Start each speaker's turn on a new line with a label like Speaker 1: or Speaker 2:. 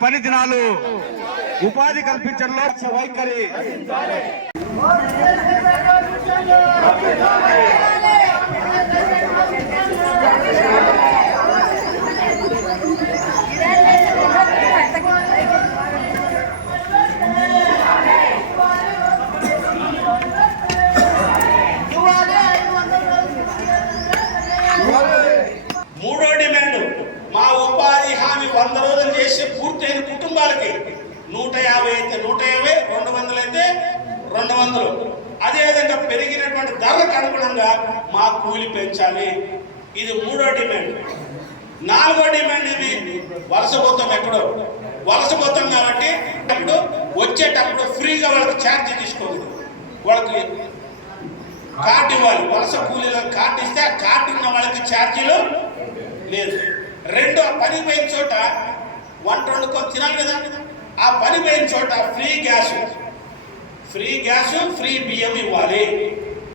Speaker 1: పని దినాలు ఉపాధి కల్పించడంలో వైఖరి
Speaker 2: మూడో డిమాండ్ మా ఉపాధి హామీ వంద రోజులు చేసి పూర్తయిన కుటుంబాలకి. నూట యాభై అయితే నూట యాభై రెండు వందలు అయితే రెండు వందలు. అదేవిధంగా పెరిగినటువంటి ధరలకు అనుగుణంగా మా కూలి పెంచాలి. ఇది మూడో డిమాండ్. నాలుగో డిమాండ్ ఇది వలస పోతాం ఎక్కడో. వలస పోతాం కాబట్టి అప్పుడు వచ్చేటప్పుడు ఫ్రీగా వాళ్ళకి ఛార్జ్ తీసుకోవద్దు వాళ్ళకి కార్డు ఇవ్వాలి. వలస కూలీలకు కార్డు ఇస్తే ఆ కార్డు ఉన్న వాళ్ళకి ఛార్జీలు లేదు. రెండో పని పోయిన చోట వంట వండుకొని తినాలి కదా. ఆ పని పోయిన చోట free gas free gas free బియ్యం ఇవ్వాలి.